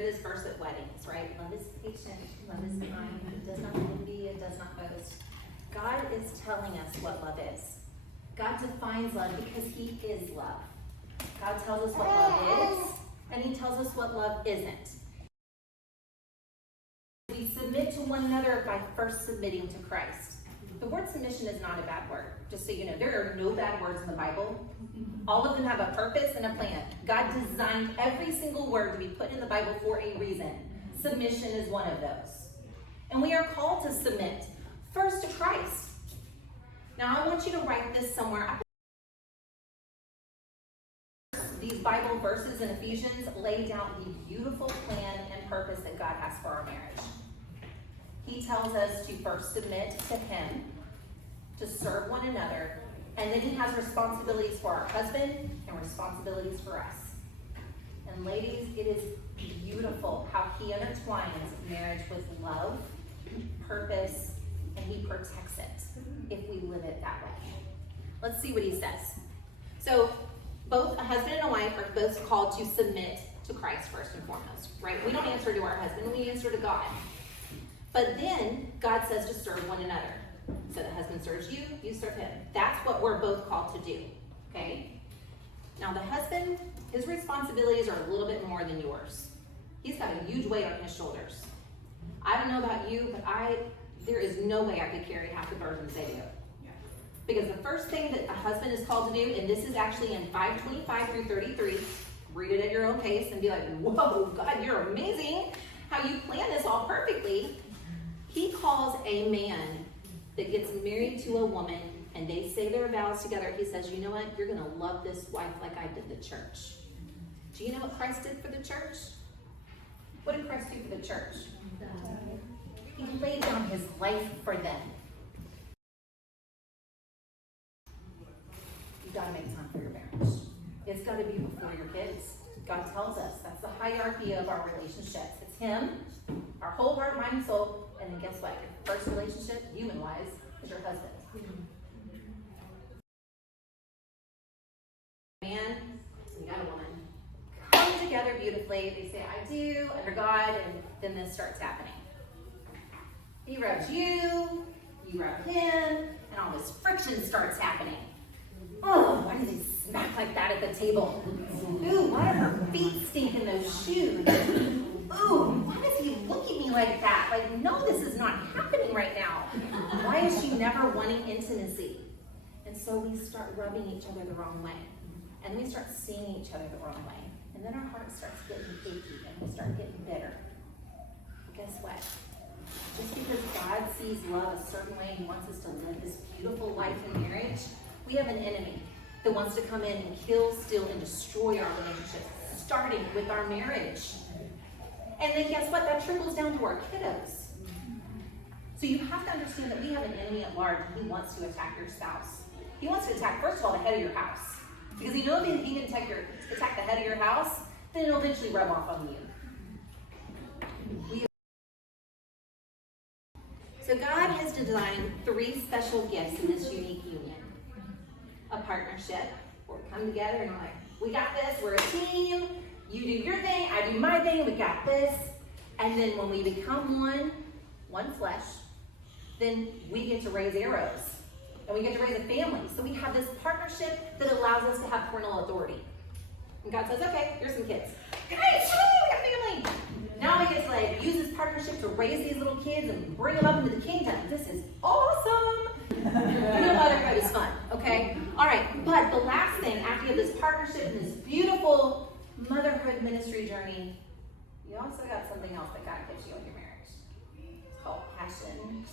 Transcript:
This verse at weddings, right? Love is patient, love is kind, it does not envy, it does not boast. God is telling us what love is. God defines love because he is love. God tells us what love is, and he tells us what love isn't. We submit to one another by first submitting to Christ. The word submission is not a bad word. Just so you know, there are no bad words in the Bible. All of them have a purpose and a plan. God designed every single word to be put in the Bible for a reason. Submission is one of those. And we are called to submit first to Christ. Now, I want you to write this somewhere. These Bible verses in Ephesians lay down the beautiful plan and purpose that God has for our marriage. He tells us to first submit to him, to serve one another, and then he has responsibilities for our husband and responsibilities for us. And ladies, it is beautiful how he intertwines marriage with love, purpose, and he protects it if we live it that way. Let's see what he says. So both a husband and a wife are both called to submit to Christ first and foremost, right? We don't answer to our husband, we answer to God. But then God says to serve one another. So the husband serves you, you serve him. That's what we're both called to do, okay? Now the husband, his responsibilities are a little bit more than yours. He's got a huge weight on his shoulders. I don't know about you, but there is no way I could carry half the burdens they do. Because the first thing that a husband is called to do, and this is actually in 5:25 through 33, read it at your own pace and be like, whoa, God, you're amazing how you plan this all perfectly. He calls a man that gets married to a woman and they say their vows together. He says, you know what? You're going to love this wife like I did the church. Do you know what Christ did for the church? What did Christ do for the church? He laid down his life for them. You got to make time for your marriage. It's got to be before your kids. God tells us that's the hierarchy of our relationships. It's him, our whole heart, mind, and soul, and then guess what? Your first relationship, human-wise, is your husband. Man, you got a woman. Come together beautifully. They say, I do, under God, and then this starts happening. He rubs you, you rub him, and all this friction starts happening. Oh, why does he smack like that at the table? Ooh, why do her feet stink in those shoes? Ooh, why does he look at me like that? Like, no, this is not happening right now. Why is she never wanting intimacy? And so we start rubbing each other the wrong way. And we start seeing each other the wrong way. And then our heart starts getting achy and we start getting bitter. But guess what? Just because God sees love a certain way and he wants us to live this beautiful life in marriage, we have an enemy that wants to come in and kill, steal, and destroy our relationship, starting with our marriage. And then guess what? That trickles down to our kiddos. So you have to understand that we have an enemy at large who wants to attack your spouse. He wants to attack, first of all, the head of your house. Because he knows if he can attack the head of your house, then it'll eventually rub off on you. So God has designed 3 special gifts in this unique union. A partnership, where we come together and we're like, we got this, we're a team, you do your thing, I do my thing, we got this. And then when we become one flesh, then we get to raise arrows. And we get to raise a family. So we have this partnership that allows us to have parental authority. And God says, okay, here's some kids. Hey, we got a family. Now we get to use this partnership to raise these little kids and bring them up into the kingdom. This is awesome. Motherhood is fun, okay? All right, but the last thing, after you have this partnership and this beautiful motherhood ministry journey, you also got something else that God gives you in your marriage. It's called passion